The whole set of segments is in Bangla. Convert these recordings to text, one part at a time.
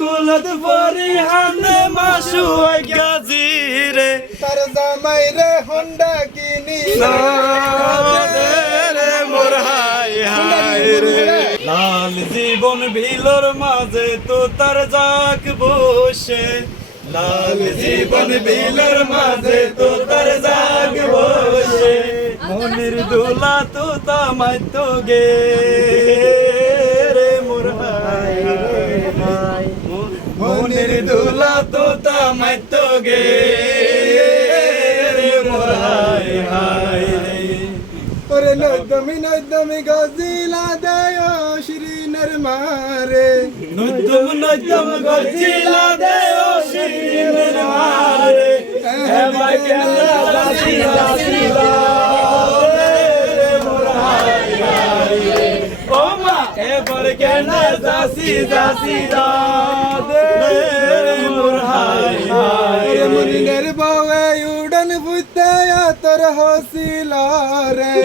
কুলত পরি হানে মাসু গাজি রে তার জামাই রে হন্ডা কিনি। রে মোর হাই হাই রে। লাল জীবন ভিলর মাঝে তো তার যাক বসে। লাল জীবন ভিলর মাঝে তো তার যাক বসে। মনের দোলা তো তামাই তো গে। দোলা তো তামাই তো গে রে মোর হাই ওরে নদমি নদমি গজিলা দেয় শ্রীনের মারে নতুম নতুম গজিলা দে ও শিরিনের মারে হে ভাই কেন কেন দাসি দাসি দে মোর হাই হাই ওরে রে মরিনের বাবে উড়ন ফুতে তোর হসিলা রে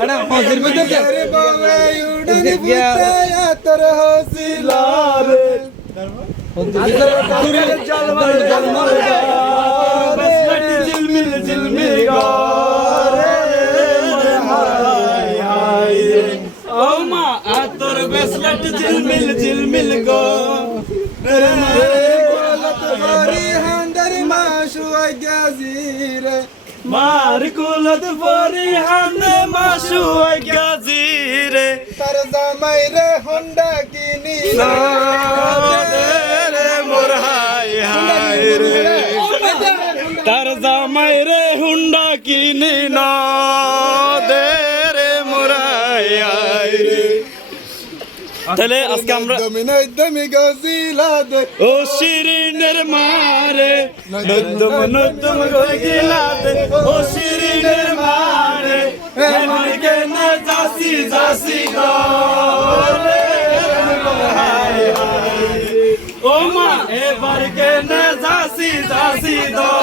আরে হসির মধ্যে রে বাবে উড়ন ফুতে তোর হসিলা রে বেসলট ঝিলমিল ঝিলমিল গো। গলত বাড়ি হান্দার মাসু গাজিরে মার কুলত পরি হানে মাসু গাজি রে। তার জামাই রে হন্ডা কিনি রে মোর হাই হাই রে। তার জামাই রে হুন্ডা কিনি না দে রে মোর হাই হাই রে। তাহলে আজকে আমরা দে। ও শিরিনের মারে। নদম নদম গিলাতে ও শিরিনের মারে। এমন কেন যাসি যাসি গরে হাই ও মা এবার কেন যাসি যাসি দ রে রে মোর